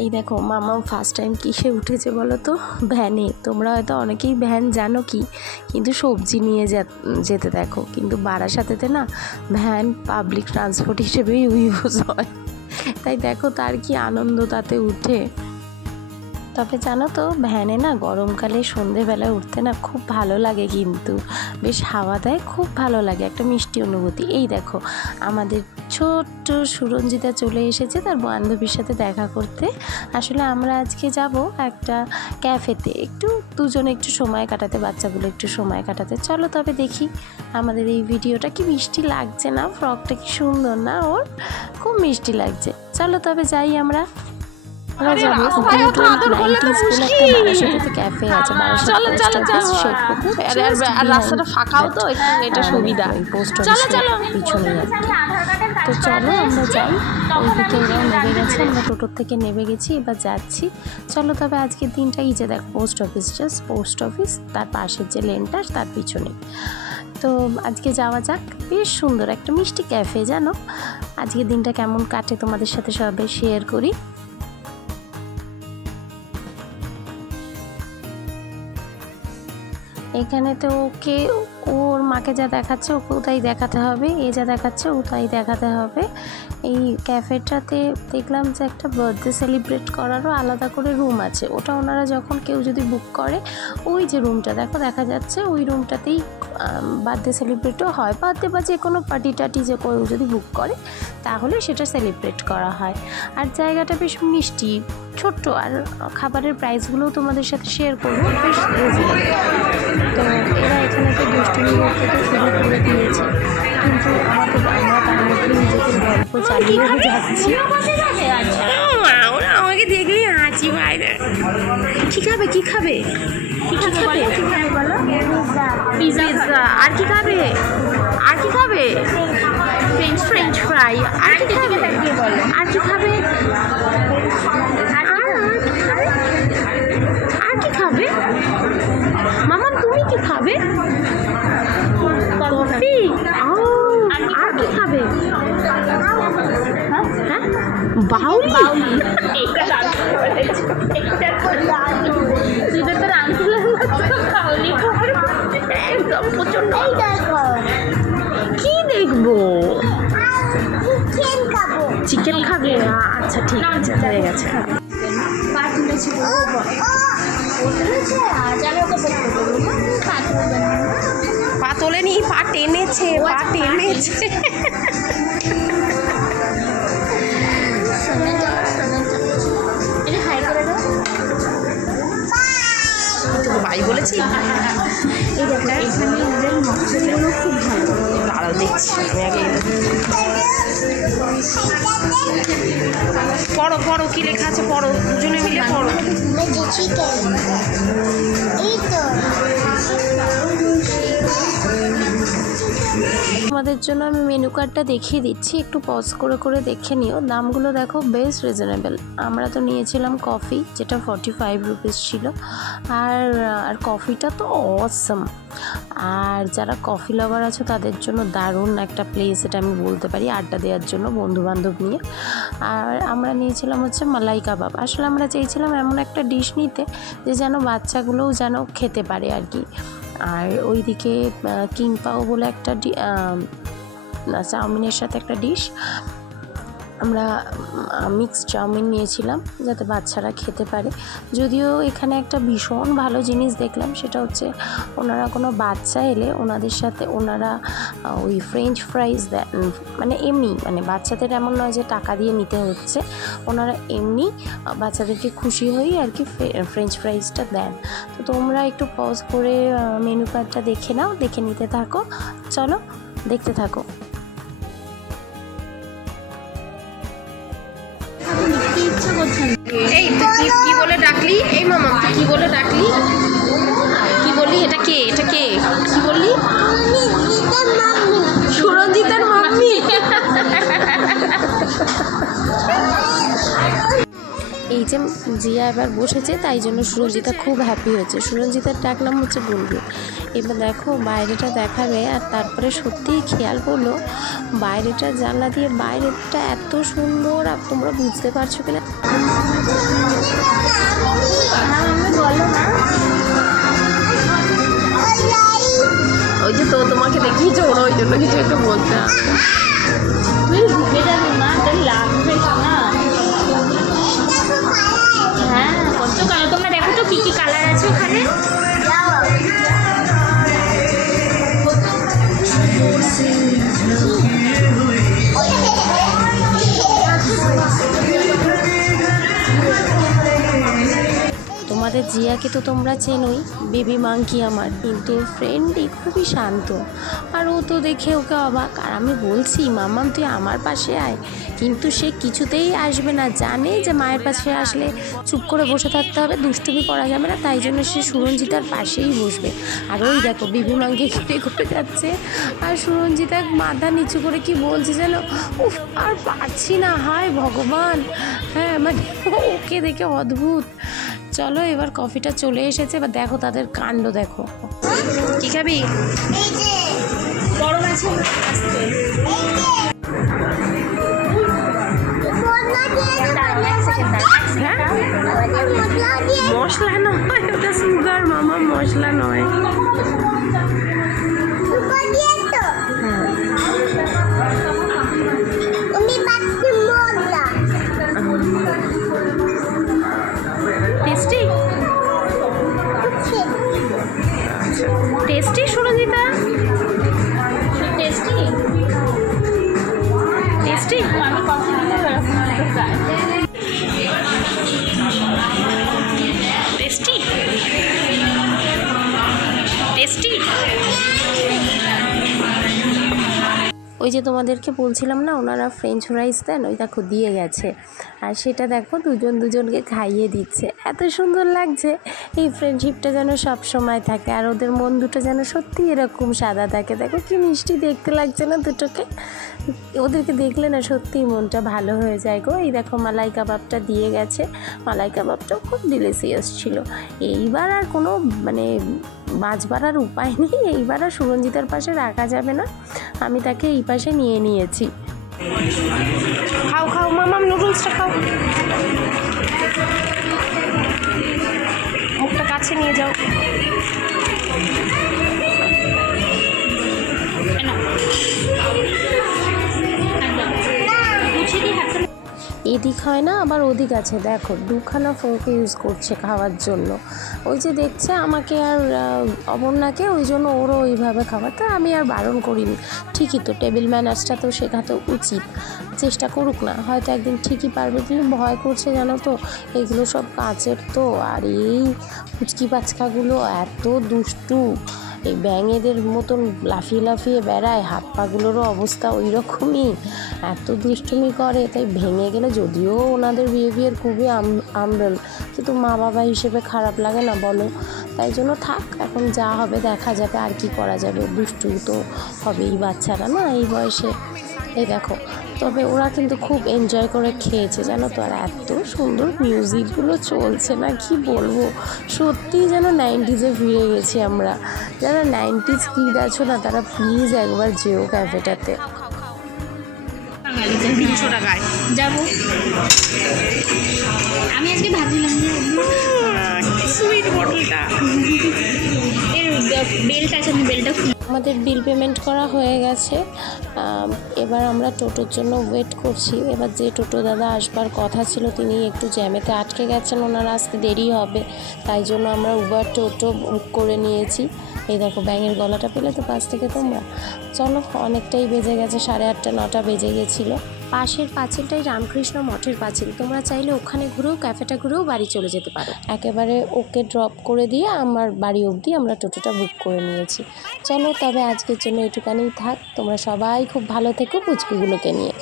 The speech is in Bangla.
এই দেখো মামা ফার্স্ট টাইম কিসে উঠেছে বলো তো? ভ্যানে। তোমরা হয়তো অনেকেই ভ্যান জানো কি, কিন্তু সবজি নিয়ে যেতে দেখো, কিন্তু বারাসাতেতে না ভ্যান পাবলিক ট্রান্সপোর্ট হিসেবেই ইউজ হয়। তাই দেখো তার কি আনন্দ তাতে উঠে। তবে জানো তো ভ্যানে না গরমকালে সন্ধেবেলায় উঠতে না খুব ভালো লাগে, কিন্তু বেশ হাওয়া দেয়, খুব ভালো লাগে, একটা মিষ্টি অনুভূতি। এই দেখো আমাদের ছোট্ট সুরঞ্জিতা চলে এসেছে তার বান্ধবীর সাথে দেখা করতে। আসলে আমরা আজকে যাব একটা ক্যাফেতে, একটু দুজনে একটু সময় কাটাতে, বাচ্চাগুলো একটু সময় কাটাতে। চলো তবে দেখি আমাদের এই ভিডিওটা কি মিষ্টি লাগছে না, ফ্রকটা কি সুন্দর না, ওর খুব মিষ্টি লাগছে। চলো তবে যাই আমরা। রাস্তাটা ফাঁকাও তো এটা সুবিধা। পিছনে তো চলো আমরা যাই। ওইদিকে ওরা নেমে গেছে, আমরা টোটোর থেকে নেমে গেছি, এবার যাচ্ছি। চলো তবে আজকের দিনটা এই যে দেখো post office, just post office, তার পাশের যে লেনটা তার পিছনে। তো আজকে যাওয়া যাক। বেশ সুন্দর একটা মিষ্টি ক্যাফে, জানো আজকের দিনটা কেমন কাটে তোমাদের সাথে সবাই শেয়ার করি। এখানে তো ওকে ওর মাকে যা দেখাচ্ছে ওকেও তাই দেখাতে হবে, এ যা দেখাচ্ছে ও তাই দেখাতে হবে। এই ক্যাফেটাতে দেখলাম যে একটা বার্থডে সেলিব্রেট করারও আলাদা করে রুম আছে। ওটা ওনারা যখন কেউ যদি বুক করে, ওই যে রুমটা দেখো দেখা যাচ্ছে, ওই রুমটাতেই বার্থডে সেলিব্রেটও হয়। বার্থডে বা যে কোনো পার্টি টাটি যে কেউ যদি বুক করে তাহলে সেটা সেলিব্রেট করা হয়। আর জায়গাটা বেশ মিষ্টি, ছোট্ট, আর খাবারের প্রাইসগুলোও তোমাদের সাথে শেয়ার করবো, বেশ রিজনেবল। তো এরা এখানে তো দুষ্টুমি করতে তো শুরু করে দিয়েছে, কিন্তু আমরা তার মধ্যে নিজেদের গল্প চালিয়ে যাচ্ছি। আমাকে দেখলেই হাঁচি বাইরে। কি খাবে কি খাবে কি খাবে বলো? পিৎজা। আর কি খাবে? আর কি খাবে? French fry. আর কি খাবে? আর কি খাবে? আর কি খাবে? মামা তুমি কি খাবে? কফি। আর কি খাবে? হ্যাঁ বাউলি। একদম প্রচন্ড। কি দেখবো? চিকেন খাবে? আচ্ছা ঠিক আছে, হয়ে গেছে। পা তোলেনি, পা টেনেছে, পা টেনেছে। ভাই বলেছি খুব ভালো। দাঁড়াও দেখছি আমি আগে। পড়ো পড়ো, কি লেখা আছে পড়ো, দুজনে মিলে পড়ো। তোমাদের জন্য আমি মেনু কার্ডটা দেখিয়ে দিচ্ছি, একটু পজ করে করে দেখে নিও। দামগুলো দেখো বেশ রিজনেবল। আমরা তো নিয়েছিলাম কফি, যেটা 45 রুপিস ছিল। আর কফিটা তো অসম। আর যারা কফি লাভার আছে তাদের জন্য দারুণ একটা প্লেস, এটা আমি বলতে পারি, আড্ডা দেওয়ার জন্য বন্ধুবান্ধব নিয়ে। আর আমরা নিয়েছিলাম হচ্ছে মালাই কাবাব। আসলে আমরা চেয়েছিলাম এমন একটা ডিশ নিতে যে যেন বাচ্চাগুলোও যেন খেতে পারে আর কি। আর ওইদিকে কিং পাও বলে একটা চাউমিনের সাথে একটা ডিশ, আমরা মিক্সড চাউমিন নিয়েছিলাম যাতে বাচ্চারা খেতে পারে। যদিও এখানে একটা ভীষণ ভালো জিনিস দেখলাম, সেটা হচ্ছে ওনারা কোনো বাচ্চা এলে ওনাদের সাথে ওনারা ওই ফ্রেঞ্চ ফ্রাইজ দেন, মানে এমনি, মানে বাচ্চাদের এমন নয় যে টাকা দিয়ে নিতে হচ্ছে, ওনারা এমনি বাচ্চাদেরকে খুশি হয়েই আর কি ফ্রেঞ্চ ফ্রাইজটা দেন। তো তোমরা একটু পজ করে মেনু কার্ডটা দেখে নাও, দেখে নিতে থাকো। চলো দেখতে থাকো। এই তুই কি বলে ডাকলি? এই মামা তুই কি বলে ডাকলি? কি বললি? এটা কে? এটা কে? কি বললি? সুরঞ্জিতার মাম্মি। এই যে জিয়া এবার বসেছে, তাই জন্য সুরঞ্জিতা খুব হ্যাপি হয়েছে। সুরঞ্জিতার ডাক নাম হচ্ছে বুলবুল। এবার দেখো বাইরেটা দেখাবে, আর তারপরে সত্যিই খেয়াল করলো বাইরেটা জানলা দিয়ে বাইরেটা এত সুন্দর, আর তোমরা বুঝতে পারছো কিনা। ওই যে তো তোমাকে দেখিয়েছো, ওরা ওই জন্য কিছু একটু বলতে হ্যাঁ কত কালার, তোমরা দেখো তো কি কি কালার আছে ওখানে। তোমাদের জিয়াকে তো তোমরা চেনোই, বেবি মাঙ্কি আমার, কিন্তু ফ্রেন্ডই খুবই শান্ত। আর ও তো দেখে ওকে অবাক, আর আমি বলছি মাম্মাম তুই আমার পাশে আয়, কিন্তু সে কিছুতেই আসবে না। জানে যে মায়ের পাশে আসলে চুপ করে বসে থাকতে হবে, দুষ্টুমি করা যাবে না, তাই জন্য সে সুরঞ্জিতার পাশেই বসবে। আর ওই দেখো বেবি মাঙ্কি ঘুরে ঘুরে যাচ্ছে, আর সুরঞ্জিতা মাথা নিচু করে কি বলছে যেন, উফ আর পারছি না, হায় ভগবান। হ্যাঁ মানে ওকে দেখে অদ্ভুত। চলো এবার কফিটা চলে এসেছে, এবার দেখো তাদের কাণ্ড দেখো। কি খাবি? গরম আছে মশলা নয়, ওটা সুগার মামা, মশলা নয়। Tasty tasty Suranjita, tasty tasty. আমি কফি দিলে টেস্টি টেস্টি। ওই যে তোমাদেরকে বলছিলাম না ওনারা ফ্রেঞ্চ ফ্রাইস দেন, ওই দেখো দিয়ে গেছে, আর সেটা দেখো দুজনকে খাইয়ে দিচ্ছে। এত সুন্দর লাগছে, এই ফ্রেন্ডশিপটা যেন সব সময় থাকে, আর ওদের মন দুটো যেন সত্যি এরকম সাদা থাকে। দেখো কি মিষ্টি দেখতে লাগছে না দুটোকে, ওদেরকে দেখলে না সত্যিই মনটা ভালো হয়ে যায় গো। এই দেখো মালাই কাবাবটা দিয়ে গেছে, মালাই কাবাবটাও খুব ডিলিশিয়াস ছিল। এইবার আর কোনো মানে বাঁচবার আর উপায় নেই, এইবার আর সুরঞ্জিতার পাশে রাখা যাবে না, আমি তাকে এই পাশে নিয়ে নিয়েছি। খাও খাও মামাম, নুডলসটা খাও, মুখটা কাছে নিয়ে যাও। এদিক হয় না আবার ওদিক আছে, দেখো দুখানা ফোনকে ইউজ করছে খাওয়ার জন্য। ওই যে দেখছে আমাকে আর অবন্যাকে, ওই জন্য ওরও ওইভাবে খাওয়াতে আমি আর বারণ করিনি। ঠিকই তো, টেবিল ম্যানার্সটা তো শেখাতে উচিত, চেষ্টা করুক না, হয়তো একদিন ঠিকই পারবে। কিন্তু ভয় করছে জানো তো, এগুলো সব কাচের তো, আর এই পুচকি বাচ্চাগুলো এত দুষ্টু, এই ব্যাঙেদের মতন লাফিয়ে লাফিয়ে বেড়ায়, হাত পাগুলোরও অবস্থা ওই রকমই, এত দুষ্টুমি করে। তাই ভেঙে গেলে, যদিও ওনাদের বিহেভিয়ার খুবই আমরল, কিন্তু মা বাবা হিসেবে খারাপ লাগে না বলো? তাই জন্য থাক, এখন যা হবে দেখা যাবে, আর কি করা যাবে, দুষ্টু তো হবেই বাচ্চারা না এই বয়সে। এই দেখো, তবে ওরা কিন্তু খুব এনজয় করে খেয়েছে জানো তো। আর এত সুন্দর মিউজিকগুলো চলছে না, কি বলবো, সত্যিই যেন 90s ফিরে গেছি আমরা। যারা 90s কিড আছো না, তারা প্লিজ একবার যেও ক্যাফেটাতে। 300 টাকায় যাবো। আমি আজকে ভাবছিলাম সুইট বটলটা, এর বেলটা আছে, আমি বেলটা আমাদের বিল পেমেন্ট করা হয়ে গেছে, এবার আমরা টোটোর জন্য ওয়েট করছি। এবার যে টোটো দাদা আসবার কথা ছিল তিনি একটু জ্যামেতে আটকে গেছেন, ওনার আসতে দেরি হবে, তাই জন্য আমরা উবার টোটো বুক করে নিয়েছি। এই দেখো ব্যাঙের গলাটা পেলে তো পাশ থেকে তোমরা। চলো, অনেকটাই বেজে গেছে, 8:30 9টা বেজে গেছিলো। পাশের পাঁচিলটাই রামকৃষ্ণ মঠের পাঁচিল, তোমরা চাইলে ওখানে ঘুরেও ক্যাফেটা ঘুরেও বাড়ি চলে যেতে পারো। একেবারে ওকে ড্রপ করে দিয়ে আমার বাড়ি অবধি আমরা টোটোটা বুক করে নিয়েছি। চলো তবে আজকের জন্য এটুখানেই থাক, তোমরা সবাই খুব ভালো থেকো পুচকুগুলোকে নিয়ে।